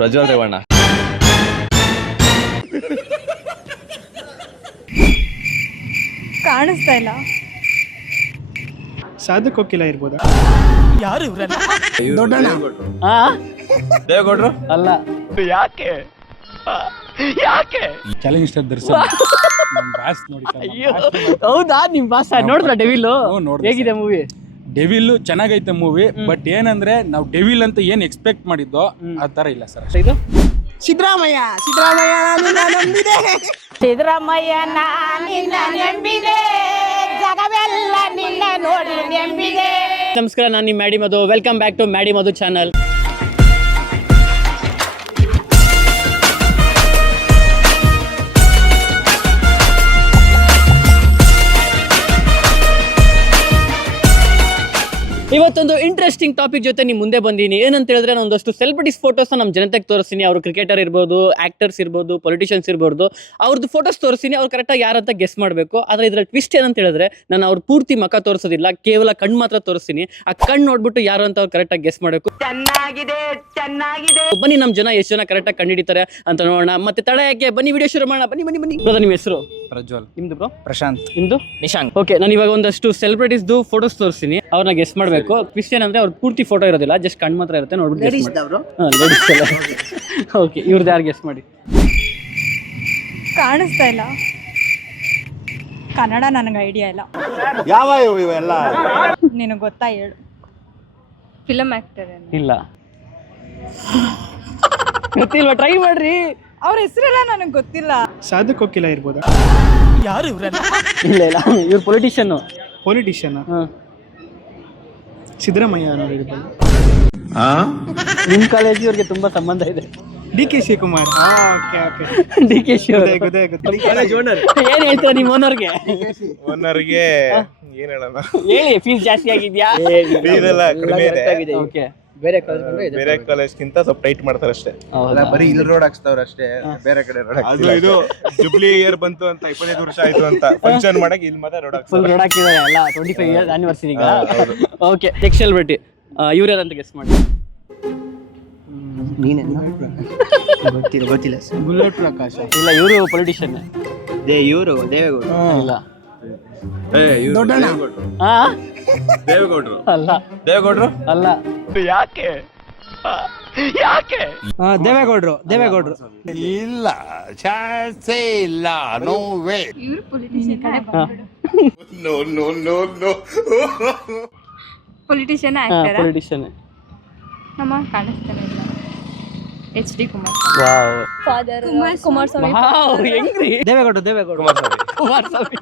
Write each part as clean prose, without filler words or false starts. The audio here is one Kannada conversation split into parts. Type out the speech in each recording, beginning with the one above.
ಪ್ರಜ್ವಲ್ ರೇವಣ್ಣ. ಕಾಣಿಸ್ತಾ ಇಲ್ಲ. ಸಾಧು ಕೋಕಿಲ ಇರ್ಬೋದಾ? ಯಾರು ಇವ್ರಲ್ಲ? ದೇವೇಗೌಡ್ರು ಅಲ್ಲ. ಯಾಕೆ ಚಾಲೆಂಜ್ ಸ್ಟಾರ್ ದರ್ಶನ್. ಬಾಸ್ ನೋಡಿ. ಅಯ್ಯೋ ಹೌದಾ, ನಿಮ್ ಬಾಸ್ ನೋಡಿದ್ರ ಡೆವಿಲ್? ಹೇಗಿದೆ ಮೂವಿ? ಡೆವಿಲ್ ಚೆನ್ನಾಗೈತೆ ಮೂವಿ, ಬಟ್ ಏನಂದ್ರೆ ನಾವು ಡೆವಿಲ್ ಅಂತ ಏನ್ ಎಕ್ಸ್ಪೆಕ್ಟ್ ಮಾಡಿದ್ದೋ ಆ ತರ ಇಲ್ಲ ಸರ್. ಇದು ಸಿದ್ದರಾಮಯ್ಯ ನಂಬಿದೆ ಜಗವೆಲ್ಲ ನಿನ್ನ ನೋಡಿ ನಂಬಿದೆ. ನಮಸ್ಕಾರ, ನಾನು ನಿಮ್ಮ Maddy Madhu. Welcome back to Maddy Madhu channel. ಇವತ್ತೊಂದು ಇಂಟ್ರೆಸ್ಟಿಂಗ್ ಟಾಪಿಕ್ ಜೊತೆ ನಿಮ್ಮ ಮುಂದೆ ಬಂದೀನಿ. ಏನಂತ ಹೇಳಿದ್ರೆ, ನಾನು ಒಂದಷ್ಟು ಸೆಲೆಬ್ರಿಟೀಸ್ ಫೋಟೋಸ್ನ ನಮ್ಮ ಜನತೆಗೆ ತೋರಿಸ್ತೀನಿ. ಅವರು ಕ್ರಿಕೆಟರ್ ಇರ್ಬೋದು, ಆಕ್ಟರ್ಸ್ ಇರ್ಬೋದು, ಪೊಲಿಟಿಷಿಯನ್ಸ್ ಇರ್ಬೋದು, ಅವ್ರದ್ದು ಫೋಟೋಸ್ ತೋರಿಸ್ತೀನಿ. ಅವ್ರು ಕರೆಕ್ಟಾಗಿ ಯಾರಂತ ಗೆಸ್ ಮಾಡಬೇಕು. ಆದರೆ ಇದರಲ್ಲಿ ಟ್ವಿಸ್ಟ್ ಏನಂತ ಹೇಳಿದ್ರೆ, ನಾನು ಅವ್ರ ಪೂರ್ತಿ ಮುಖ ತೋರಿಸೋದಿಲ್ಲ, ಕೇವಲ ಕಣ್ಣು ಮಾತ್ರ ತೋರಿಸ್ತೀನಿ. ಆ ಕಣ್ಣು ನೋಡ್ಬಿಟ್ಟು ಯಾರು ಅಂತ ಅವ್ರು ಕರೆಕ್ಟಾಗಿ ಗೆಸ್ ಮಾಡಬೇಕು. ಬನ್ನಿ, ನಮ್ಮ ಜನ ಎಷ್ಟು ಜನ ಕರೆಕ್ಟಾಗಿ ಕಂಡುಹಿಡಿತಾರೆ ಅಂತ ನೋಡೋಣ. ಮತ್ತೆ ತಡ ಯಾಕೆ, ಬನ್ನಿ ವಿಡಿಯೋ ಶುರು ಮಾಡೋಣ. ಬನ್ನಿ. ನಿಮ್ಮ ಹೆಸರು? ಪ್ರಜ್ವಲ್. ನಿಮ್ದು ಬ್ರೋ? ಪ್ರಶಾಂತ್. ನಿಮ್ದು? ನಿಶಾಂಕ್. ಓಕೆ, ನಾನು ಇವಾಗ ಒಂದಷ್ಟು ಸೆಲೆಬ್ರಿಟೀಸ್ದು ಫೋಟೋಸ್ ತೋರಿಸ್ತೀನಿ. ಅವ್ರನ್ನ ಗೆಸ್ ಮಾಡಬೇಕು. ಟ್ವಿಸ್ಟ್ ಏನಂದ್ರೆ, ಅವ್ರ ಪೂರ್ತಿ ಫೋಟೋ ಇರೋದಿಲ್ಲ, ಜಸ್ಟ್ ಕಣ್ಣು ಮಾತ್ರ ಇರುತ್ತೆ. ನೋಡ್ಬಿಟ್ಟು ಓಕೆ, ಇವ್ರದ್ದು ಯಾರು ಗೆಸ್ ಮಾಡಿ. ಕಾಣಿಸ್ತಾ ಇಲ್ಲ. ಕನ್ನಡ ನನಗೆ ಐಡಿಯಾ ಇಲ್ಲ. ಯಾವ ಇವೆಲ್ಲ ನಿನಗೆ ಗೊತ್ತಾ? ಹೇಳು. ಫಿಲಮ್ ಆಕ್ಟರ್ ಇಲ್ಲ. ಗೊತ್ತಿಲ್ವಾ? ಟ್ರೈ ಮಾಡ್ರಿ. ಅವ್ರ ಹೆಸರೆಲ್ಲ ನನಗೆ ಗೊತ್ತಿಲ್ಲ. ಸಾಧು ಕೋಕಿಲ ಇರ್ಬೋದಾ? ಯಾರು ಇವ್ರಲ್ಲ? ಇಲ್ಲ, ಇವ್ರು ಪೊಲಿಟಿಷಿಯನ್. ಪೊಲಿಟಿಷಿಯನ್. ಸಿದ್ದರಾಮಯ್ಯ ಅನ್ನೋರು ಇರ್ಬೋದು. ನಿಮ್ ಕಾಲೇಜ್ ಇವ್ರಿಗೆ ತುಂಬಾ ಸಂಬಂಧ ಇದೆ. ಡಿ.ಕೆ. ಶಿವಕುಮಾರ್. ಡಿ.ಕೆ. ಏನ್ ಹೇಳ್ತೀರಾ ನಿಮ್ಮ ಓನರ್ಗೆ? ಓನರ್ಗೆ ಏನ್ ಹೇಳೋಣ, ಹೇಳಿ. ಫೀಸ್ ಜಾಸ್ತಿ ಆಗಿದ್ಯಾ? ಓಕೆ, ಬೇರೆ ಕಾಲೇಜ್ಗಿಂತ ಸ್ವಲ್ಪ ಟೈಟ್ ಮಾಡ್ತಾರೆ ಅಷ್ಟೇ. ಬರೀ ಇಲ್ಲಿ ರೋಡ್ ಹಾಕ್ಸ್ತಾವ್ರ ಅಷ್ಟೇ, ಬೇರೆ ಕಡೆ ರೋಡ್ ಅದು ಇದು ಜುಬ್ಲಿ ಇಯರ್ ಬಂತು ಅಂತ 25 ವರ್ಷ ಆಯ್ತು ಅಂತ ಫಂಕ್ಷನ್ ಮಾಡಕ್ಕೆ ಇಲ್ಲಿ ಮಾತ್ರ ರೋಡ್ ಫುಲ್ ರೋಡ್ ಹಾಕಿದ್ದಾರೆ ಎಲ್ಲ. 25 ಇಯರ್ಸ್ ಆನಿವರ್ಸರಿ ಈಗ. ಓಕೆ, ನೆಕ್ಸ್ಟ್ ಸೆಲೆಬ್ರಿಟಿ ಇವ್ರು ಯಾರಂತ ಗೆಸ್ ಮಾಡಿ. ಗೊತ್ತಿಲ್ಲ ಸರ್. ಬುಲೆಟ್ ಪ್ರಕಾಶ್. ಇಲ್ಲ, ಇವರು ಪೊಲಿಟಿಷಿಯನ್. ಇವರು ದೇವೇಗೌಡ. ಇಲ್ಲ. ದೊಡ್ಡಣ್ಣ. ದೇವೇಗೌಡ್ರು. ಅಲ್ಲ. ದೇವೇಗೌಡ್ರು ಅಲ್ಲ. ಯಾಕೆ ದೇವೇಗೌಡ್ರು. ಇಲ್ಲ, ಚಾನ್ಸೇ ಇಲ್ಲ. No way. ಇವರು ಪೊಲಿಟಿಷಿಯನ್. Politician actor. ಪೊಲಿಟಿಷಿಯನ್. ನಮ್ಮ ಕಾಣಿಸ್ತಾನೆ ಇಲ್ಲ. HD Kumar. Wow. Father Kumaraswamy. Wow, ಹೆಂಗ್ರಿ? ದೇವೇಗೌಡ. ಕುಮಾರಸ್ವಾಮಿ.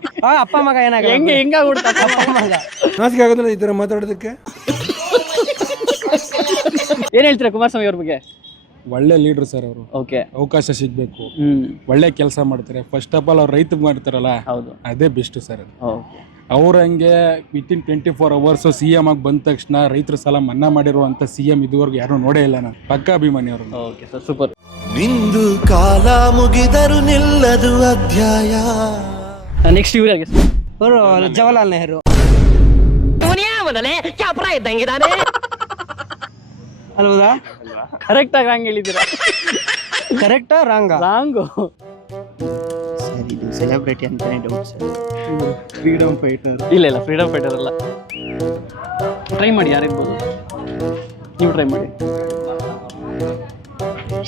ಅಪ್ಪ ಮಗ ಏನಾಗ ಹೆಂಗಾಗ್ಬಿಡ್ತಾ ಅಪ್ಪ ಮಗ? ನಾಚಿಕೆ ಆಗೋದಿಲ್ಲ ಈ ತರ ಮಾತಾಡೋದಕ್ಕೆ. ಏನ್ ಹೇಳ್ತೀರಾ ಕುಮಾರಸ್ವಾಮಿ ಅವ್ರ ಬಗ್ಗೆ? ಒಳ್ಳೆ ಲೀಡರ್ ಸರ್ ಅವರು. ಓಕೆ, ಅವಕಾಶ ಸಿಗ್ಬೇಕು, ಒಳ್ಳೆ ಕೆಲಸ ಮಾಡ್ತಾರೆ. ಫಸ್ಟ್ ಆಫ್ ಆಲ್ ಅವ್ರು ರೈತ ಮಾಡ್ತಾರಲ್ಲ, ಹೌದು, ಅದೇ ಬೆಸ್ಟ್ ಸರ್. ಓಕೆ. ಅವ್ರ ಹಂಗೆ ವಿತಿನ್ 24 hours CM ಆಗಿ ಬಂದ ತಕ್ಷಣ ರೈತರ ಸಾಲ ಮನ್ನಾ ಮಾಡಿರುವಂತ CM ಇದುವರೆಗೂ ಯಾರು ನೋಡೇ ಇಲ್ಲ. ನಾನು ಪಕ್ಕ ಅಭಿಮಾನಿ ಅವರು. Okay sir, super. ನಿಂದು ಕಾಲ ಮುಗಿದರು ನಿಲ್ಲದು ಅಧ್ಯಾಯ. ನೆಕ್ಸ್ಟ್ ಇವ್ರು ಯಾರು? ಜವಾಹರ್ಲಾಲ್ ನೆಹರು. ಅಲ್ವಾ? ಕರೆಕ್ಟ್ ಆಗಿ ರಾಂಗ್ ಹೇಳಿದ್ದೀರಾ. ಕರೆಕ್ಟಾ ರಾಂಗ? ರಾಂಗು. ಸರ್, ಇದು ಸೆಲೆಬ್ರಿಟಿ ಅಂತಾನೆ ಡೌಟ್ ಸರ್. Freedom fighter. ಇಲ್ಲ, ಫ್ರೀಡಮ್ ಫೈಟರ್ ಅಲ್ಲ. ಟ್ರೈ ಮಾಡಿ, ಯಾರಿರ್ಬೋದು? ನೀವು ಟ್ರೈ ಮಾಡಿ.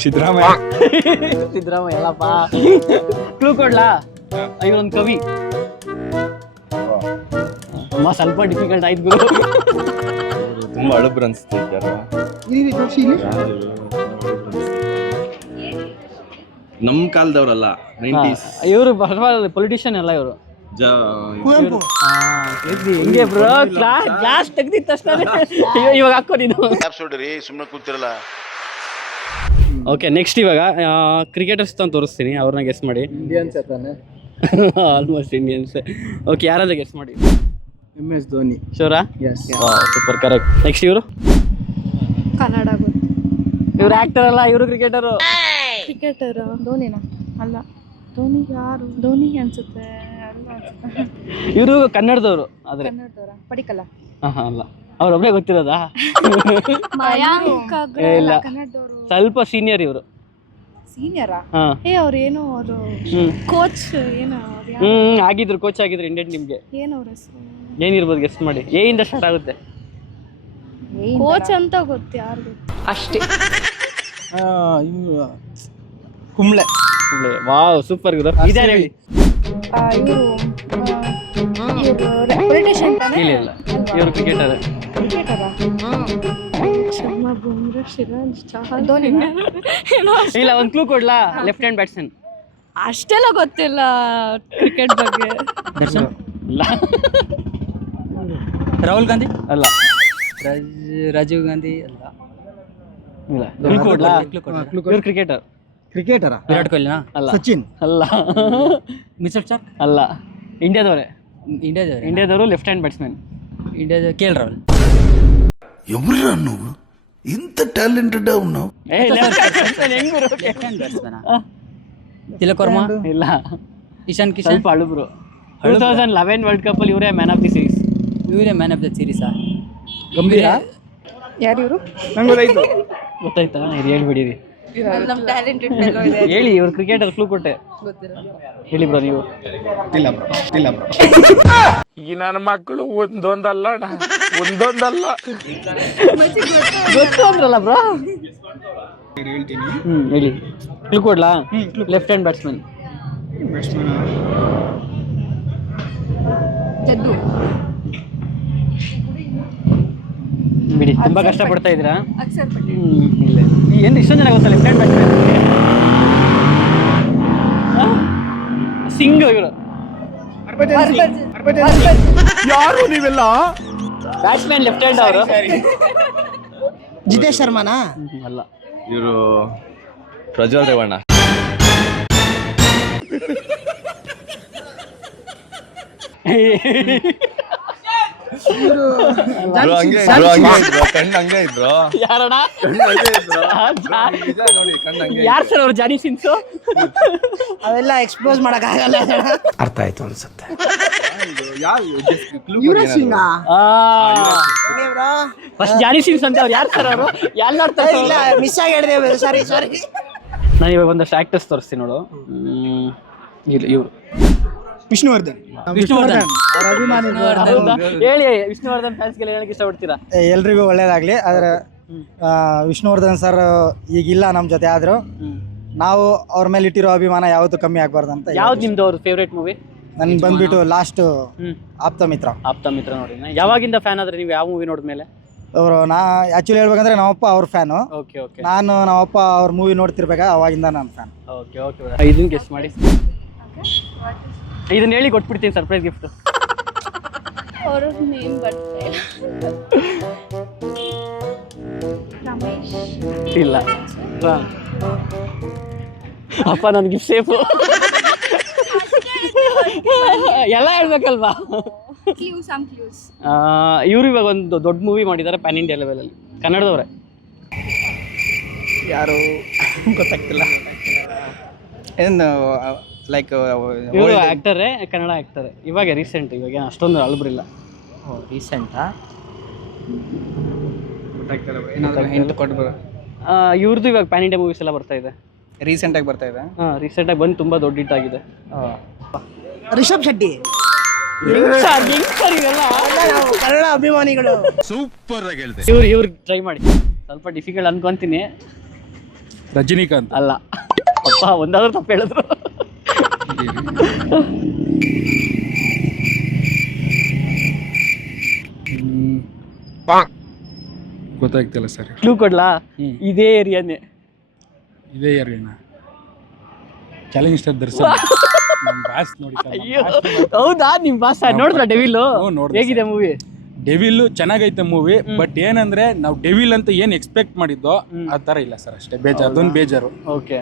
ಸಿದ್ದರಾಮಯ್ಯ ಅಲ್ಲಪ್ಪ. ಕ್ಲೂ ಕೊಡ್ಲಾ? ಇವರೊಂದು ಕವಿ. ಅಮ್ಮ, ಸ್ವಲ್ಪ ಡಿಫಿಕಲ್ಟ್ ಆಯ್ತು ಗುರು. ತುಂಬಾ ಅಳಬ್ರು ಅನ್ಸುತ್ತೆ. ನಮ್ ಕಾಲದವ್ರಲ್ಲ, 90s. ಇವರು ಪೊಲಿಟಿಷಿಯನ್ ಅಲ್ಲ ಇವರು. ಹೆಂಗೆ ಬ್ರೋ? ಕ್ಲಾಸ್ ತೆಗ್ದಿದ ತಕ್ಷಣ ಇವಾಗ ಹಾಕೋ ನೀನು. ಸುಮ್ಮನೆ ಕೂತಿರಲ್ಲ. ಓಕೆ, ನೆಕ್ಸ್ಟ್ ಇವಾಗ ಕ್ರಿಕೆಟರ್ಸ್ ಅಂತ ತೋರಿಸ್ತೀನಿ. ಅವ್ರನ್ನ ಗೆಸ್ ಮಾಡಿ. ಇಂಡಿಯನ್ಸ್ ತಾನೆ? Almost Indians. ಓಕೆ, ಯಾರಾದ್ರೂ ಗೆಸ್ ಮಾಡಿ. MS ಧೋನಿ. ಶೋರಾ? Super, correct. ನೆಕ್ಸ್ಟ್ ಇವರು? ಕನ್ನಡ ಗೊತ್ತು. ಇವ್ರು ಆಕ್ಟರ್ ಅಲ್ಲ, ಇವರು ಕ್ರಿಕೆಟರು. ಕ್ರಿಕೆಟರ್ ಧೋನಿನಾ? ಅಲ್ಲ. ಧೋನಿ ಯಾರು? ಧೋನಿ ಅನ್ಸುತ್ತೆ. ಇವರು ಕನ್ನಡದವರು. ಆದ್ರೆ ಕನ್ನಡದವರ? ಪಡಿಕಲ್ಲ? ಅಲ್ಲ. ಅವ್ರೊಬ್ಬರೇ ಗೊತ್ತಿರೋದಾ? ಮಯಾಂಕ್ ಏ, ಇಲ್ಲ. ಕನ್ನಡದವರು ಸ್ವಲ್ಪ ಸೀನಿಯರ್ ಇವರು. ಸೀನಿಯರಾ? ಹಾ. ಅವ್ರೇನು ಅವರು ಹ್ಮ್ ಕೋಚ್ ಏನು ಅವ್ರು ಆಗಿದ್ರು, ಕೋಚ್ ಆಗಿದ್ರು ಇಂಡಿಯನ್ ಟೀಮ್ಗೆ. ಏನು ಅವ್ರ ಹೆಸರು? ಏನಿರ್ಬೋದು ಗೆಸ್ಟ್ ಮಾಡಿ. ಎ ಇಂದ ಸ್ಟಾರ್ಟ್ ಆಗುತ್ತೆ. ಕೋಚ್ ಅಂತ ಗೊತ್ತು, ಯಾರು ಗೊತ್ತು ಅಷ್ಟೇ. ಕುಂಬ್ಳೆ. ವಾವ್, ಸೂಪರ್ ಗುರು. ಇದಾರೆ ಹೇಳಿ. ಪೊಲಿಟಿಷಿಯನ್ ತಾನೇ? ಇಲ್ಲ ಇವರು ಕ್ರಿಕೆಟರ್. ಶರ್ಮಾ, ಬುಮ್ರಾ, ಸಿರಾಜ್, ಚಹಲ್, ಧೋನಿ. ಇಲ್ಲ, ಒಂದು ಕ್ಲೂ ಕೊಡ್ಲಾ? Left hand batsman. ಅಷ್ಟೆಲ್ಲ ಗೊತ್ತಿಲ್ಲ ಕ್ರಿಕೆಟ್ ಬಗ್ಗೆ. ಇಲ್ಲ ರಾಹುಲ್ ಗಾಂಧಿ ಅಲ್ಲ. ರಾಜೀವ್ ಗಾಂಧಿ ಅಲ್ಲ. ಇಲ್ಲ, ಕ್ಲೂ ಕೊಡ್ಲಾ? ಇವ್ರು ಕ್ರಿಕೆಟರ್. ಕ್ರಿಕೆಟರ? ವಿರಾಟ್ ಕೊಹ್ಲಿನಾ? ಅಲ್ಲ. ಸಚಿನ್? ಅಲ್ಲ. Mitchell Starc? ಅಲ್ಲ. ಇಂಡಿಯಾದವರೇ. ಇಂಡಿಯಾದವ್ರು ಲೆಫ್ಟ್ ಹ್ಯಾಂಡ್ ಬ್ಯಾಟ್ಸ್ಮನ್. ಇಂಡಿಯಾದ ಕೆ ಎಲ್ ರಾಹುಲ್. ఎవరురా నువ్వు ఇంత టాలెంటెడ్ ఉన్నావు ತಿಲಕ್ ವರ್ಮಾ? ಇಲ್ಲ, ಇಶಾನ್ ಕಿಶನ್? ಸ್ವಲ್ಪ ಅಳುಬ್ರು. 2011 ವರ್ಲ್ಡ್ ಕಪ್ ಅಲ್ಲಿ ಇವರೇ ಮ್ಯಾನ್ ಆಫ್ ದಿ ಸೀರೀಸ್. ಇವರೇ ಮ್ಯಾನ್ ಆಫ್ ದ ಸೀರೀಸಾ? ಗಂಭೀರ? ಯಾರು ಇವರು? ಗೊತ್ತಾಯ್ತಾ? ಹೇಳ್ಬಿಡಿರಿ. ಹೇಳಿ, ಇವ್ರು ಕ್ರಿಕೆಟರ್. ಕ್ಲೂ ಕೊಟ್ಟೆ. ಹೇಳಿ ಬ್ರೋ ನೀವು. ಈ ನನ್ನ ಮಕ್ಕಳು ಒಂದೊಂದಲ್ಲ ಗೊತ್ತು ಅಂದ್ರಲ್ಲ ಬ್ರೋ. ಹೇಳಿ. ಕ್ಲೂ ಕೊಡ್ಲಾ? Left hand batsman. ಬಿಡಿ, ತುಂಬಾ ಕಷ್ಟ ಪಡ್ತಾ ಇದ್ದೀರಾ. ಇಲ್ಲ ಏನು ಇಷ್ಟೊಂದು ಜನ ಗೊತ್ತಾ ಲೆಫ್ಟ್ ಹ್ಯಾಂಡ್ ಬ್ಯಾಟ್ಸ್ಮನ್? ಸಿಂಗ್ ಇವರು. ಯಾರು ನೀವೆಲ್ಲ? ಬ್ಯಾಟ್ಸ್ಮನ್ ಲೆಫ್ಟ್ ಹ್ಯಾಂಡ್ ಅವರು. ಜಿತೇಶ್ ಶರ್ಮಾನಾ? ಅಲ್ಲ. ಇವರು ಪ್ರಜ್ವಲ್ ರೇವಣ್ಣ. ಕಣ್ಣು ಹಂಗೆ ಇದ್ರು. ಯಾರಣ್ಣ? ನೋಡಿ ಯಾರು ಸರ್ ಅವ್ರು? ಜಾನಿ ಸಿನ್ಸು? ಅವೆಲ್ಲ ಎಕ್ಸ್ಪೋಸ್ ಮಾಡಕ್ ಆಗಲ್ಲ. అర్థ ఆಯ್ತು ಅನ್ಸುತ್ತೆ Yuvraj Singh? First Johnny Sins ಅಂತ ಅವ್ರು. ಯಾರು ಸರ್ ಅವರು? ಯಾರು ನೋಡ್ತಾರೆ? ಇಲ್ಲ, ಮಿಸ್ ಆಗಿ ಹೇಳಿದೆ. ಸಾರಿ. ನಾನು ಇವಾಗ ಒಂದಷ್ಟು ಆಕ್ಟರ್ಸ್ ತೋರಿಸ್ತೀನಿ ನೋಡು. ಇವ್ರು ವಿಷ್ಣುವರ್ಧನ್. ಅವ್ರ ಅಭಿಮಾನಿ. ಹೌದಾ? ಹೇಳಿ, ವಿಷ್ಣುವರ್ಧನ್ ಫ್ಯಾನ್ಸ್ಗೆಲ್ಲ ಹೇಳಕ್ ಇಷ್ಟಪಡ್ತೀರಾ? ಎಲ್ರಿಗೂ ಒಳ್ಳೇದಾಗ್ಲಿ. ಆದ್ರೆ ವಿಷ್ಣುವರ್ಧನ್ ಸರ್ ಈಗಿಲ್ಲ ನಮ್ಮ ಜೊತೆ, ಆದ್ರೂ ನಾವು ಅವ್ರ ಮೇಲೆ ಇಟ್ಟಿರೋ ಅಭಿಮಾನ ಯಾವತ್ತೂ ಕಮ್ಮಿ ಆಗ್ಬಾರ್ದು ಅಂತ. ಯಾವ್ದು ನಿಮ್ದು ಅವ್ರ ಫೇವ್ರೇಟ್ ಮೂವಿ? ನನ್ ಬಂದ್ಬಿಟ್ಟು ಲಾಸ್ಟ್ ಆಪ್ತ ಮಿತ್ರ. ಆಪ್ತ ಮಿತ್ರ ನೋಡಿ. ಯಾವಾಗಿಂದ ಫ್ಯಾನ್ ಆದ್ರೆ ನೀವು? ಯಾವ ಮೂವಿ ನೋಡಿದ್ಮೇಲೆ? ಅವರು ಆಕ್ಚುಲಿ ಹೇಳ್ಬೇಕಂದ್ರೆ ನಮ್ಮಪ್ಪ ಅವ್ರ ಫ್ಯಾನು. Okay okay. ನಮ್ಮಪ್ಪ ಅವ್ರ ಮೂವಿ ನೋಡ್ತಿರ್ಬೇಕಾ ಅವಾಗಿಂದ ನಾನು ಫ್ಯಾನ್. Okay okay. ಇದನ್ನ ಗೆಸ್ ಮಾಡಿ. ಇದನ್ನ ಹೇಳಿ ಕೊಟ್ಬಿಡ್ತೀನಿ ಸರ್ಪ್ರೈಸ್ ಗಿಫ್ಟ್. ಅವ್ರ ನೇಮ್ ಬರ್ತಾ ಇಲ್ಲ. ರಮೇಶ್? ಇಲ್ಲ. ಅಪ್ಪ ನನ್ ಗಿಫ್ಟ್ ಸೇಫು. ಎಲ್ಲ ಹೇಳ್ಬೇಕಲ್ವಾ? ಇವ್ರು ಇವಾಗ ಒಂದು ದೊಡ್ಡ ಮೂವಿ ಮಾಡಿದ್ದಾರೆ ಪ್ಯಾನ್ ಇಂಡಿಯಾ ಲೆವೆಲ್ ಅಲ್ಲಿ. ಕನ್ನಡದವ್ರೆ. ಯಾರು ಗೊತ್ತಾಗ್ತಿಲ್ಲ. ಏನು ಲೈಕ್ ಇವರು ಆಕ್ಟರೇ, ಕನ್ನಡ ಆಕ್ಟರ್. ಇವಾಗ ರೀಸೆಂಟ್, ಇವಾಗ ಏನು ಅಷ್ಟೊಂದು ಅಳಬ್ರಿಲ್ಲ. ರೀಸೆಂಟಾ? ಹಿಂಟ್ ಕೊಡ್ಬೋದು. ಇವ್ರದ್ದು ಇವಾಗ ಪ್ಯಾನ್ ಇಂಡಿಯಾ ಮೂವೀಸ್ ಎಲ್ಲ ಬರ್ತಾ ಇದೆ. ರೀಸೆಂಟ್ ಆಗಿ ಬರ್ತಾ ಇದೆ. ರೀಸೆಂಟ್ ಆಗಿ ಬಂದು ತುಂಬಾ ದೊಡ್ಡ ಹಿಟ್ ಆಗಿದೆ. ರಿಷಬ್ ಶೆಟ್ಟಿ. ಕನ್ನಡ ಅಭಿಮಾನಿಗಳು. ಸೂಪರ್ ಆಗಿ ಹೇಳಿದೆ. ಇವ್ರು ಟ್ರೈ ಮಾಡಿ. ಸ್ವಲ್ಪ ಡಿಫಿಕಲ್ಟ್ ಅನ್ಕೊಂತೀನಿ. ರಜನಿಕಾಂತ್? ಅಲ್ಲ. ಅಪ್ಪ ಒಂದಾದ್ರೂ ತಪ್ಪು ಹೇಳಿದ್ರು. ಗೊತ್ತಾಗ್ತಿಲ್ಲ ಸರ್. ಕ್ಲೂ ಕೊಡ್ಲಾ? ಇದೇ ಏರಿಯಾನೇ. ಇದೇ ಏರಿಯಾನ? Challenge star Darshan. ಬಾಸ್ ನೋಡಿ. ಅಯ್ಯೋ, ಹೌದಾ? ನಿಮ್ ಬಾಸ್ ನೋಡಿದ್ರ ಡೆವಿಲ್? ಹೇಗಿದೆ ಮೂವಿ? ಡೆವಿಲ್ ಚೆನ್ನಾಗೈತೆ ಮೂವಿ. ಬಟ್ ಏನಂದ್ರೆ ನಾವು ಡೆವಿಲ್ ಅಂತ ಏನ್ ಎಕ್ಸ್ಪೆಕ್ಟ್ ಮಾಡಿದ್ದೋ ಆ ತರ ಇಲ್ಲ ಸರ್. ಅಷ್ಟೇ ಬೇಜಾರು. ಅದೊಂದು ಬೇಜಾರು. ಓಕೆ.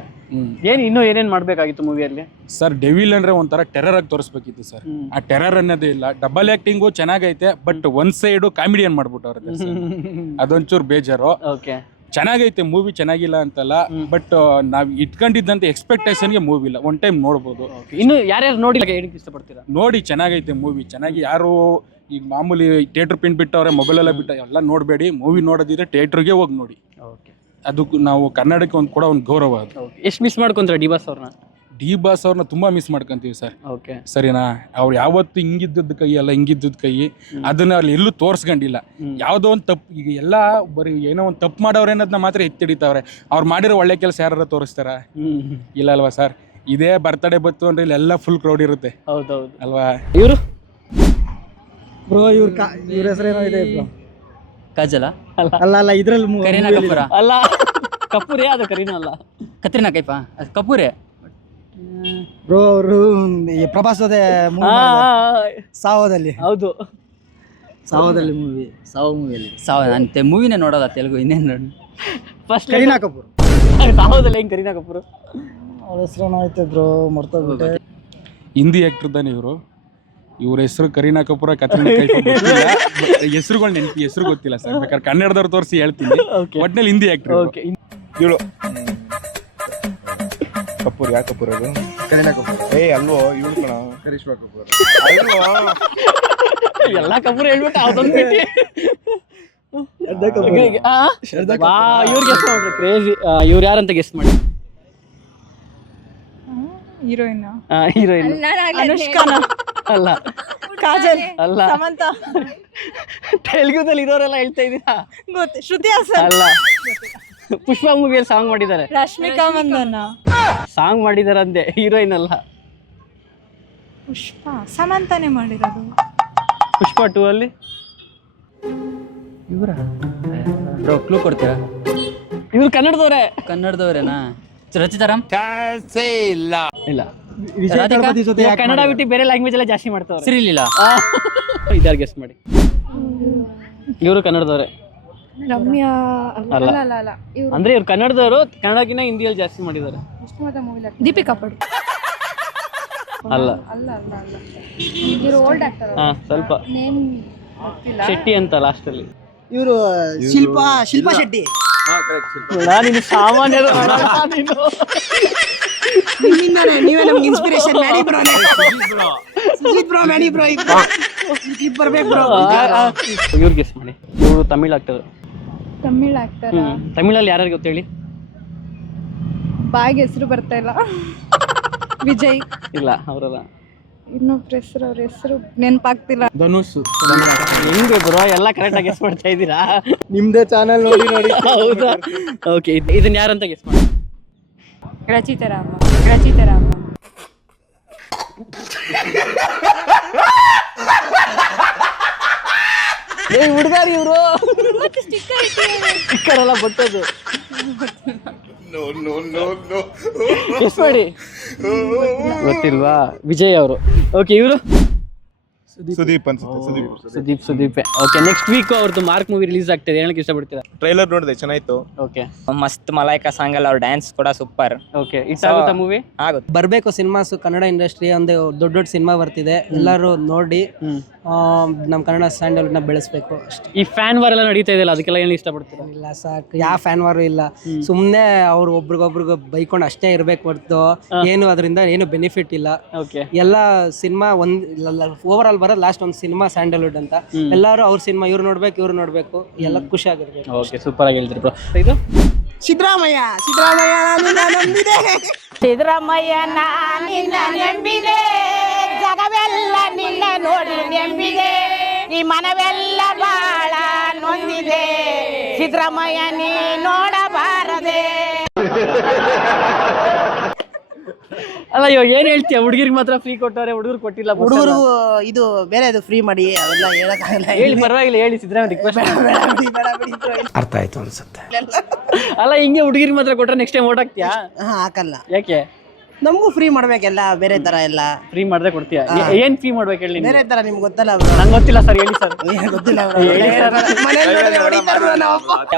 ಇನ್ನೂ ಏನೇನ್ ಮಾಡ್ಬೇಕಾಗಿತ್ತು ಮೂವಿಯಲ್ಲಿ? ಸರ್ ಡೆವಿಲ್ ಅಂದ್ರೆ ಒಂಥರ ಟೆರರ್ ಆಗಿ ತೋರಿಸ್ಬೇಕಿತ್ತು ಸರ್. ಆ ಟೆರರ್ ಅನ್ನೋದೇ ಇಲ್ಲ. ಡಬಲ್ ಆಕ್ಟಿಂಗು ಚೆನ್ನಾಗೈತೆ, ಬಟ್ ಒಂದ್ ಸೈಡ್ ಕಾಮಿಡಿಯನ್ ಮಾಡ್ಬಿಟ್ಟವ್ರೆ. ಅದೊಂಚೂರು ಬೇಜಾರು. ಓಕೆ. ಚೆನ್ನಾಗೈತೆ ಮೂವಿ, ಚೆನ್ನಾಗಿಲ್ಲ ಅಂತಲ್ಲ. ಬಟ್ ನಾವ್ ಇಟ್ಕೊಂಡಿದ್ದಂತ ಎಕ್ಸ್ಪೆಕ್ಟೇಷನ್ಗೆ ಮೂವಿ ಇಲ್ಲ. ಒನ್ ಟೈಮ್ ನೋಡ್ಬೋದು. ಇನ್ನು ಯಾರ್ಯಾರು ನೋಡಿ ಹೇಳಕ್ ಇಷ್ಟಪಡ್ತೀರಾ? ನೋಡಿ, ಚೆನ್ನಾಗೈತೆ ಮೂವಿ. ಚೆನ್ನಾಗಿ ಯಾರು ಈಗ ಮಾಮೂಲಿ ಥಿಯೇಟರ್ ಪ್ರಿಂಟ್ ಬಿಟ್ಟವ್ರೆ, ಮೊಬೈಲೆಲ್ಲ ಬಿಟ್ಟ ಎಲ್ಲ ನೋಡಬೇಡಿ. ಮೂವಿ ನೋಡೋದಿದ್ರೆ ಥಿಯೇಟ್ರಿಗೆ ಹೋಗಿ ನೋಡಿ. ಓಕೆ, ಅದಕ್ಕೆ ನಾವು ಕನ್ನಡಕ್ಕೆ ಒಂದು ಕೂಡ ಒಂದು ಗೌರವ ಅದು. ಎಷ್ಟು ಮಿಸ್ ಮಾಡ್ಕೊಂತಾರೆ ಡಿ ಬಾಸ್ ಅವ್ರನ್ನ? ಡಿ ಬಾಸ್ ಅವ್ರನ್ನ ತುಂಬಾ ಮಿಸ್ ಮಾಡ್ಕೊಂತೀವಿ ಸರ್. ಓಕೆ, ಸರಿನಾ? ಅವ್ರು ಯಾವತ್ತು ಹಿಂಗಿದ್ದದ ಕೈ ಅಲ್ಲ, ಹಿಂಗಿದ್ದದ ಕೈ, ಅದನ್ನ ಅಲ್ಲಿ ಎಲ್ಲೂ ತೋರಿಸ್ಕೊಂಡಿಲ್ಲ. ಯಾವುದೋ ಒಂದು ತಪ್ಪು, ಈಗ ಎಲ್ಲ ಬರೀ ಏನೋ ಒಂದು ತಪ್ಪು ಮಾಡೋರು ಅನ್ನೋದನ್ನ ಮಾತ್ರ ಎತ್ತಿಡಿತಾವ್ರೆ. ಅವ್ರು ಮಾಡಿರೋ ಒಳ್ಳೆ ಕೆಲಸ ಯಾರು ತೋರಿಸ್ತಾರ? ಇಲ್ಲ ಅಲ್ವಾ ಸರ್? ಇದೇ ಬರ್ತಡೇ ಬತ್ತು ಅಂದ್ರೆ ಇಲ್ಲೆಲ್ಲ ಫುಲ್ ಕ್ರೌಡ್ ಇರುತ್ತೆ. ಹೌದೌದು ಅಲ್ವಾ? ಇವರು ಬ್ರೋ ಇವ್ರ ಹೆಸರೇನೋ ಇದೆ ಬ್ರೋ. ಕಾಜಲ ಅಲ್ಲ ಇದ್ರಲ್ಲಿ ಕರೀನಾ ಕಪೂರ ಅಲ್ಲ, ಕಪೂರೇ, ಅದು ಕರೀನಾ ಅಲ್ಲ. ಕತ್ರಿನಾ ಕೈಫ ಕಪೂರೇ ಬ್ರೋ. ಅವರು ಪ್ರಭಾಸ್ ಜೊತೆ ಸಾವೋದಲ್ಲಿ ಹೌದು, ಸಾವೋದಲ್ಲಿ ಸಾವು ಮೂವಿಯಲ್ಲಿ ನಾನು ಮೂವಿನೇ ನೋಡೋದ ತೆಲುಗು, ಇನ್ನೇನು ನೋಡಿ. ಫಸ್ಟ್ ಕರೀನಾ ಕಪೂರ್. ಸಾವೋದಲ್ಲಿ ಹೆಂಗ್ ಕರೀನಾ ಕಪೂರ್? ಅವ್ರ ಹೆಸರೇನೋ ಐತೆ ಬ್ರೋ, ಮರ್ತೋಗ್ಬಿಟ್ಟೆ. ಹಿಂದಿ ಆಕ್ಟರ್ ತಾನೆ ಇವರು. ಇವ್ರ ಹೆಸರು ಕರೀನಾ ಕಪೂರ, ಕತ್ರಿನಾ ಕೈಫ್ ಗೊತ್ತಿಲ್ಲ. ಹೆಸರುಗಳು ನೆನಪಿ, ಹೆಸರು ಗೊತ್ತಿಲ್ಲ ಸರ್. ಬೇಕಾದ್ರೆ ಕನ್ನಡದವ್ರು ತೋರಿಸಿ ಹೇಳ್ತೀನಿ. ಒಟ್ನಲ್ಲಿ ಹಿಂದಿ ಆಕ್ಟರ್. ಓಕೆ, ಇವಳು ಕಪೂರ್. ಯಾವ ಕಪೂರ್ ಅದು? ಕರೀನಾ ಕಪೂರ್. ಅಲ್ವೋ, ಇವಳು ಕಣ, ಕರಿಷ್ಮಾ ಕಪೂರ್. ಎಲ್ಲ ಕಪೂರ್ ಹೇಳ್ಬಿಟ್ಟು ಅದೊಂದು ಬಿಟ್ಟು ಇವ್ರಿಗೆ ಗೆಸ್ಟ್ ಮಾಡ್ರಿ, ಕ್ರೇಜಿ. ಇವ್ರು ಯಾರಂತ ಗೆಸ್ಟ್ ಮಾಡಿ. ಹೀರೋಯಿನ್ ಹೀರೋಯಿನ್ ಅನುಷ್ಕಾನ ಅಲ್ಲ, ಕಾಜಲ್ ಅಲ್ಲ, ಸಮಂತ ತೆಲುಗುದಲ್ಲಿ ಇರೋರೆಲ್ಲ ಹೇಳ್ತಾ ಇದ್ದೀರಾ? ಗೊತ್ತು. ಶ್ರುತಿ ಹಾಸನ್ ಅಲ್ಲ, ಪುಷ್ಪ ಮೂವಿಯಲ್ಲಿ ಸಾಂಗ್ ಮಾಡಿದ್ದಾರೆ. ರಶ್ಮಿಕಾ ಮಂದನ. ಸಾಂಗ್ ಮಾಡಿದಾರೆ ಅಂದೆ, ಹೀರೋಯಿನ್ ಅಲ್ಲ. ಪುಷ್ಪ ಸಮಂತಾನೆ ಮಾಡಿರೋದು. ಪುಷ್ಪ 2 ಅಲ್ಲಿ ಇವರ ಬ್ರೋ ಕ್ಲೂ ಕೊಡ್ತೀರಾ? ಇವ್ರು ಕನ್ನಡದವ್ರೆ. ಕನ್ನಡದವ್ರೇನಾ? ರಚಿತಾರಾಮ್ ಇಲ್ಲ, ವಿಜಯ್ ದಳಪತಿ ಜೊತೆ ಇವ್ರು ಕನ್ನಡ ಬಿಟ್ಟು ಬೇರೆ ಲ್ಯಾಂಗ್ವೇಜ್ ಎಲ್ಲ ಜಾಸ್ತಿ ಮಾಡ್ತಾವ್ರೆ. ಸಿರಿಲಿಲ್ಲ. ಇದಾರು ಗೆಸ್ಟ್ ಮಾಡಿ. ಇವರು ಕನ್ನಡದವ್ರೆ. ರಮ್ಯಾ ಅಲ್ಲ, ಅಲ್ಲ ಇವ್ರು ಅಂದ್ರೆ ಇವ್ರು ಕನ್ನಡದವರು, ಕನ್ನಡಕ್ಕಿಂತ ಹಿಂದಿಯಲ್ಲಿ ಜಾಸ್ತಿ ಮಾಡಿದ್ದಾರೆ. ದೀಪಿಕಾ ಪಡು. ಅಲ್ಲ, ಅಲ್ಲ ಇವ್ರು ಓಲ್ಡ್ ಆಕ್ಟರ್. ಹಾ, ಸ್ವಲ್ಪ ನೇಮ್ ಗೊತ್ತಿಲ್ಲ. ಶೆಟ್ಟಿ ಅಂತ ಲಾಸ್ಟ್ ಅಲ್ಲಿ. ಇವರು ಶಿಲ್ಪಾ ಶೆಟ್ಟಿ. ನಾನಿನ್ನು ಸಾಮಾನ್ಯ ನೀವೇ ನಮ್ಗೆ ಇನ್ಸ್ಪಿರೇಷನ್ ಮಾಡಿ ಬ್ರೋ. ಸುಜಿತ್ ಬ್ರೋ ಮಾಡಿ ಬ್ರೋ, ಬರ್ಬೇಕು ಬ್ರೋ. ಇವ್ರು ಗೆಸ್ಟ್ ಮಾಡಿ. ಇವರು ತಮಿಳ್ ಆಗ್ತದೆ. ತಮಿಳ್ ಆಕ್ಟರ್. ತಮಿಳಲ್ಲಿ ಯಾರ್ಯಾರು ಗೊತ್ತೇಳಿ? ಬಾಯಿಗೆ ಹೆಸರು ಬರ್ತಾ ಇಲ್ಲ. ವಿಜಯ್. ಇಲ್ಲ, ಅವರಲ್ಲ. ಇನ್ನೊಬ್ರ ಹೆಸರು, ಅವ್ರ ಹೆಸರು ನೆನಪಾಗ್ತಿಲ್ಲ. ಧನುಷ್. ಹೆಂಗೆ ಬ್ರೋ ಎಲ್ಲ ಕರೆಕ್ಟ್ ಆಗಿ ಗೆಸ್ಟ್ ಮಾಡ್ತಾ ಇದ್ದೀರಾ? ನಿಮ್ದೇ ಚಾನಲ್ ನೋಡಿ. ಹೌದಾ? ಓಕೆ, ಇದನ್ನ ಯಾರಂತ ಗೆಸ್ಟ್ ಮಾಡಿ. ರಚಿತಾರಾಮ. ಹುಡುಗಾರಿ ಇವರು ಸ್ಟಿಕ್ಕರ್ ಎಲ್ಲ ಬಟ್ಟದು. ಗೆಸ್ಟ್ ಮಾಡಿ. ಗೊತ್ತಿಲ್ವಾ? ವಿಜಯ್ ಅವರು. ಓಕೆ, ಇವರು ಸುದೀಪ್ ಅನ್ಸುತ್ತೆ. ಸುದೀಪ್. ಓಕೆ, ನೆಕ್ಸ್ಟ್ ವೀಕ್ ಅವ್ರದ್ದು ಮಾರ್ಕ್ ಮೂವಿ ರಿಲೀಸ್ ಆಗ್ತದೆ. ಹೇಳಕ್ ಇಷ್ಟಪಡ್ತೀರಾ? ಟ್ರೈಲರ್ ನೋಡಿದೆ, ಚೆನ್ನಾಯ್ತು. ಓಕೆ, ಮಸ್ತ್ ಮಲಾಯ್ಕಾ ಸಾಂಗ್ ಅಲ್ಲಿ ಅವ್ರ ಡ್ಯಾನ್ಸ್ ಕೂಡ ಸೂಪರ್. ಓಕೆ, ಇಷ್ಟ ಆಗುತ್ತಾ ಮೂವಿ? ಆಗುತ್ತೆ. ಬರಬೇಕು ಸಿನಿಮಾಸ್. ಕನ್ನಡ ಇಂಡಸ್ಟ್ರಿ ಒಂದು ದೊಡ್ಡ ಸಿನಿಮಾ ಬರ್ತಿದೆ, ಎಲ್ಲರೂ ನೋಡಿ ನಮ್ಮ ಕನ್ನಡ ಸ್ಟ್ಯಾಂಡರ್ಡ್ ನ ಬೆಳೆಸ್ಬೇಕು ಅಷ್ಟೇ. ಈ ಫ್ಯಾನ್ ವಾರ್ ಎಲ್ಲ ನಡೀತಾ ಇದೆಯಲ್ಲ, ಅದಕ್ಕೆಲ್ಲ ಏನು ಇಷ್ಟಪಡ್ತೀರಾ? ಇಲ್ಲ ಸಾಕು, ಯಾವ ಫ್ಯಾನ್ ವಾರು ಇಲ್ಲ. ಸುಮ್ಮನೆ ಅವ್ರು ಒಬ್ರಿಗೊಬ್ರಿಗೆ ಬೈಕೊಂಡು ಅಷ್ಟೇ ಇರ್ಬೇಕು ಹೊರತು ಏನು ಅದರಿಂದ ಏನು ಬೆನಿಫಿಟ್ ಇಲ್ಲ. ಓಕೆ, ಎಲ್ಲ ಸಿನಿಮಾ ಓವರ್ ಆಲ್ ಬರೋದು ಲಾಸ್ಟ್ ಒಂದು ಸಿನಿಮಾ ಸ್ಯಾಂಡಲ್ವುಡ್ ಅಂತ. ಎಲ್ಲರೂ ಅವ್ರ ಸಿನಿಮಾ ಇವ್ರು ನೋಡ್ಬೇಕು, ಎಲ್ಲ ಖುಷಿ ಆಗಿರ್ಬೇಕು. ಓಕೆ, ಸೂಪರ್ ಆಗಿ ಹೇಳ್ತೀರಿ ಬ್ರೋ. ಇದು ಸಿದ್ದರಾಮಯ್ಯ ನಂಬಿದೆ, ಜಗವೆಲ್ಲ ನಿನ್ನ ನೋಡಿ ನೆಂಬಿದೆ, ಈ ಮನವೆಲ್ಲ ಬಾಳ ನೊಂದಿದೆ, ಸಿದ್ದರಾಮಯ್ಯ ನೀ ನೋಡಬಾರದೆ. ಅಲ್ಲ, ಇವಾಗ ಏನ್ ಹೇಳ್ತೀಯ? ಹುಡುಗಿರಿಗೆ ಮಾತ್ರ ಫ್ರೀ ಕೊಟ್ಟವ್ರೆ, ಹುಡುಗರು ಕೊಟ್ಟಿಲ್ಲ. ಹುಡುಗರು ಇದು ಬೇರೆ ಅದು ಫ್ರೀ ಮಾಡಿ ಅವೆಲ್ಲ ಹೇಳಕ್ಕಾಗಲ್ಲ. ಹೇಳಿ, ಪರವಾಗಿಲ್ಲ, ಹೇಳಿ. ಸಿದ್ದರಾಮಯ್ಯ ರಿಕ್ವೆಸ್ಟ್. ಅರ್ಥ ಆಯ್ತು ಅನ್ಸುತ್ತೆ. ಅಲ್ಲ, ಹಿಂಗೆ ಹುಡುಗಿರಿಗೆ ಮಾತ್ರ ಕೊಟ್ರೆ ನೆಕ್ಸ್ಟ್ ಟೈಮ್ ಓಟ್ ಹಾಕ್ತೀಯಾ? ಹಾಕಲ್ಲ. ಯಾಕೆ? ನಮಗೂ ಫ್ರೀ ಮಾಡ್ಬೇಕೆಲ್ಲ, ಬೇರೆ ತರ ಎಲ್ಲ ಫ್ರೀ ಮಾಡ್ದೆ ಕೊಡ್ತೀಯಾ? ಏನ್ ಫ್ರೀ ಮಾಡ್ಬೇಕು ಹೇಳಿ? ಬೇರೆ ತರ ನಿಮ್ಗೆ ಗೊತ್ತಲ್ಲ. ನಂಗೆ ಗೊತ್ತಿಲ್ಲ ಸರ್, ಹೇಳಿ ಸರ್. ಗೊತ್ತಿಲ್ಲ.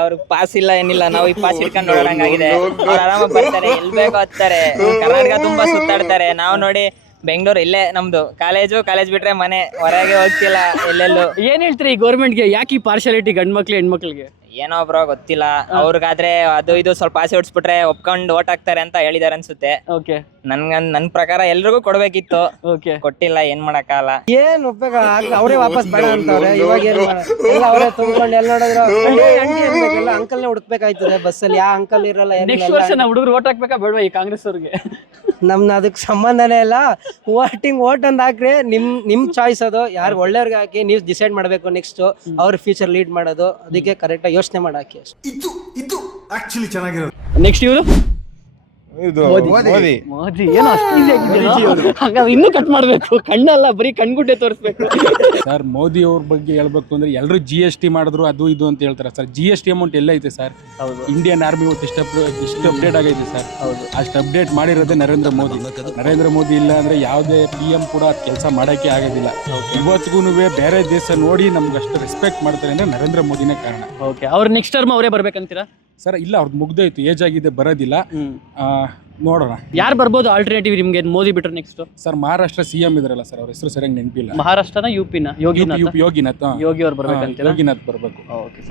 ಅವ್ರಿಗೆ ಪಾಸ್ ಇಲ್ಲ ಏನಿಲ್ಲ, ನಾವು ಈ ಪಾಸ್ ಇಟ್ಕೊಂಡು ನೋಡೋಂಗಾಗಿದೆ. ಅವ್ರು ಆರಾಮಾಗಿ ಬರ್ತಾರೆ, ಎಲ್ಲಿ ಬೇಕೋ ಹೋಗ್ತಾರೆ. ಕರ್ನಾಟಕ ತುಂಬಾ ಸುತ್ತಾಡ್ತಾರೆ. ನಾವು ನೋಡಿ ಬೆಂಗಳೂರು ಇಲ್ಲೇ ನಮ್ದು ಕಾಲೇಜ್ ಬಿಟ್ರೆ ಮನೆ, ಹೊರಗೆ ಹೋಗ್ತಿಲ್ಲ ಎಲ್ಲೆಲ್ಲೂ. ಏನ್ ಹೇಳ್ತೀರಿ ಈ ಗೌರ್ಮೆಂಟ್ಗೆ? ಯಾಕೆ ಈ ಪಾರ್ಶಾಲಿಟಿ ಗಂಡ್ ಮಕ್ಳು ಹೆಣ್ಮಕ್ಳಿಗೆ? ಏನೋ ಬ್ರೋ ಗೊತ್ತಿಲ್ಲ. ಅವ್ರಿಗಾದ್ರೆ ಅದು ಇದು ಸ್ವಲ್ಪ ಆಸೆ ಹೊಡ್ಸ್ಬಿಟ್ರೆ ಒಪ್ಕೊಂಡು ಓಟ್ ಹಾಕ್ತಾರೆ ಅಂತ ಹೇಳಿದಾರೆ ಅನ್ಸುತ್ತೆ. ಓಕೆ, ನನ್ ಪ್ರಕಾರ ಎಲ್ರಿಗೂ ಕೊಡ್ಬೇಕಿತ್ತು, ಓಕೆ ಕೊಟ್ಟಿಲ್ಲ, ಏನ್ ಮಾಡಕ್ಕಾಗಲ್ಲ. ಏನ್ ಉಪಯೋಗ ಅವರೇ ವಾಪಸ್ ಬೇಡ ಅಂತವ್ರೆ. ಇವಾಗ ಏನ್ ಎಲ್ಲ ಅವರೇ ತುಂಬ್ಕೊಂಡು ಎಲ್ಲ ನೋಡಿದ್ರು ಅಂಟಿ ಅನ್ಬೇಕಲ್ಲ, ಅಂಕಲ್ನೇ ಹುಡುಕ್ಬೇಕಾಯ್ತದೆ ಬಸ್ಸಲ್ಲಿ. ಯಾವ ಅಂಕಲ್ ಇರಲ್ಲ, ನೆಕ್ಸ್ಟ್ ವರ್ಷ ನಾವು ಹುಡುಗರು ಓಟ್ ಹಾಕ್ಬೇಕಾ ಬೇಡವಾ ಈ ಕಾಂಗ್ರೆಸ್ ಅವ್ರಿಗೆ? ನಮ್ನ ಅದಕ್ಕೆ ಸಂಬಂಧನೇ ಇಲ್ಲ. ವೋಟ್ ಅಂತ ಹಾಕ್ರಿ, ನಿಮ್ ಚಾಯ್ಸ್ ಅದು. ಯಾರು ಒಳ್ಳೆಯವ್ರಿಗೆ ಹಾಕಿ ನೀವು ಡಿಸೈಡ್ ಮಾಡಬೇಕು. ನೆಕ್ಸ್ಟ್ ಅವ್ರ ಫ್ಯೂಚರ್ ಲೀಡ್ ಮಾಡೋದು, ಅದಕ್ಕೆ ಕರೆಕ್ಟಾಗಿ ಯೋಚನೆ ಮಾಡಾಕಿ ಅಷ್ಟೇ. ಇದು ಆಕ್ಚುಲಿ ಚೆನ್ನಾಗಿರೋದು. ನೆಕ್ಸ್ಟ್ ಇವರು ಇದು ಮೋದಿ. ಮೋದಿ ಏನೋ ಅಷ್ಟು ಈಸಿ ಆಗಿದೆ, ಹಾಗಾದ್ರೆ ಇನ್ನೂ ಕಟ್ ಮಾಡ್ಬೇಕು. ಕಣ್ಣಲ್ಲ, ಬರೀ ಕಣ್ಗುಡ್ಡೆ ತೋರಿಸ್ಬೇಕು. ಸರ್ ಮೋದಿ ಅವ್ರ ಬಗ್ಗೆ ಹೇಳ್ಬೇಕು ಅಂದ್ರೆ ಎಲ್ಲರೂ GST ಮಾಡಿದ್ರು ಅದು ಇದು ಅಂತ ಹೇಳ್ತಾರೆ ಸರ್. GST ಅಮೌಂಟ್ ಎಲ್ಲ ಐತೆ ಸರ್? ಹೌದು. ಇಂಡಿಯನ್ ಆರ್ಮಿ ಇಷ್ಟು ಅಪ್ಡೇಟ್ ಆಗೈತೆ ಸರ್. ಹೌದು. ಅಷ್ಟು ಅಪ್ಡೇಟ್ ಮಾಡಿರೋದೇ ನರೇಂದ್ರ ಮೋದಿ. ನರೇಂದ್ರ ಮೋದಿ ಇಲ್ಲ ಅಂದ್ರೆ ಯಾವುದೇ PM ಕೂಡ ಕೆಲಸ ಮಾಡೋಕ್ಕೆ ಆಗೋದಿಲ್ಲ. ಇವತ್ತಿಗೂ ಬೇರೆ ದೇಶ ನೋಡಿ ನಮ್ಗೆ ಅಷ್ಟು ರೆಸ್ಪೆಕ್ಟ್ ಮಾಡ್ತಾರೆ ಅಂದ್ರೆ ನರೇಂದ್ರ ಮೋದಿನೇ ಕಾರಣ. ಓಕೆ, ಅವ್ರ ನೆಕ್ಸ್ಟ್ ಟರ್ಮ್ ಅವರೇ ಬರ್ಬೇಕಂತೀರಾ? ಸರ್ ಇಲ್ಲ, ಅವ್ರದ್ದು ಮುಗ್ದೋಯ್ತು, ಏಜ್ ಆಗಿದೆ, ಬರೋದಿಲ್ಲ. ನೋಡೋಣ ಯಾರು ಬರ್ಬೋದು ಆಲ್ಟರ್ನೇಟಿವ್ ನಿಮ್ಗೆ ಮೋದಿ ಬಿಟ್ರೆ ನೆಕ್ಸ್ಟ್? ಸರ್ ಮಹಾರಾಷ್ಟ್ರ CM ಇದ್ರಲ್ಲ ಸರ್, ಅವ್ರ ಹೆಸರು ಸರಿಯಾಗಿ ನೆನಪಿಲ್ಲ. ಮಹಾರಾಷ್ಟ್ರನ ಯೋಗಿನಾಥ್? ಯೋಗಿನಾಥ್. ಯೋಗಿ ಅವ್ರು ಬರ್ಬೇಕಂತೀರಾ? ಯೋಗಿನಾಥ್ ಬರ್ಬೇಕು.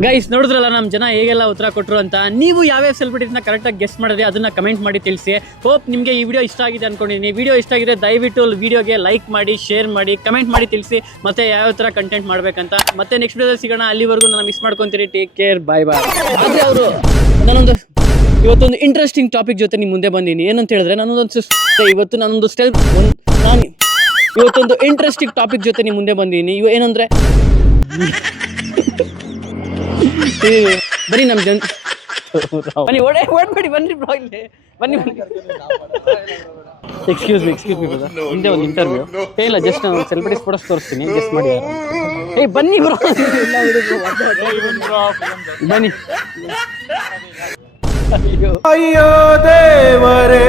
ಗೈಸ್ ನೋಡಿದ್ರಲ್ಲ ನಮ್ಮ ಜನ ಹೇಗೆಲ್ಲ ಉತ್ತರ ಕೊಟ್ಟರು ಅಂತ. ನೀವು ಯಾವ್ಯಾವ ಸೆಲೆಬ್ರಿಟೀಸ್ನ ಕರೆಕ್ಟಾಗಿ ಗೆಸ್ ಮಾಡಿದ್ರೆ ಅದನ್ನ ಕಮೆಂಟ್ ಮಾಡಿ ತಿಳಿಸಿ. ಹೋಪ್ ನಿಮಗೆ ಈ ವಿಡಿಯೋ ಇಷ್ಟ ಆಗಿದೆ ಅನ್ಕೊಂಡಿದ್ದೀನಿ. ವಿಡಿಯೋ ಇಷ್ಟ ಆಗಿದೆ ದಯವಿಟ್ಟು ವಿಡಿಯೋಗೆ ಲೈಕ್ ಮಾಡಿ, ಶೇರ್ ಮಾಡಿ, ಕಮೆಂಟ್ ಮಾಡಿ ತಿಳಿಸಿ ಮತ್ತೆ ಯಾವ ಥರ ಕಂಟೆಂಟ್ ಮಾಡ್ಬೇಕಂತ. ಮತ್ತೆ ನೆಕ್ಸ್ಟ್ ವಿಡಿಯೋದಲ್ಲಿ ಸಿಗೋಣ. ಅಲ್ಲಿವರೆಗೂ ನಾನು ಮಿಸ್ ಮಾಡ್ಕೊಂತೀರಿ. ಟೇಕ್ ಕೇರ್, ಬಾಯ್ ಬಾಯ್. ಆದರೆ ಅವರು ಇವತ್ತೊಂದು ಇಂಟ್ರೆಸ್ಟಿಂಗ್ ಟಾಪಿಕ್ ಜೊತೆ ನಿಮ್ಮ ಮುಂದೆ ಬಂದೀನಿ. ಏನಂತ ಹೇಳಿದ್ರೆ ಇವತ್ತೊಂದು ಇಂಟ್ರೆಸ್ಟಿಂಗ್ ಟಾಪಿಕ್ ಜೊತೆ ನಿಮ್ಮ ಮುಂದೆ ಬಂದೀನಿ. ಏನಂದ್ರೆ ಬರೀ ನಮ್ಮ ಬನ್ನಿ ಓಡ್ಬೇಡಿ, ಬನ್ನಿ ಬ್ರೋ, ಇಲ್ಲಿ ಬನ್ನಿ. ಎಕ್ಸ್ಕ್ಯೂಸ್ ಮಿ ಬ್ರದರ್, ಹಿಂದೆ ಒಂದು ಇಂಟರ್ವ್ಯೂ. ಇಲ್ಲ, ಜಸ್ಟ್ ನಾನು ಸೆಲೆಬ್ರಿಟೀಸ್ ಫೋಟೋಸ್ ತೋರಿಸ್ತೀನಿ, ಗೆಸ್ ಮಾಡಿ ಯಾರು. ಬನ್ನಿ ಬ್ರೋ, ಬನ್ನಿ. ಅಯ್ಯೋ ದೇವರೇ.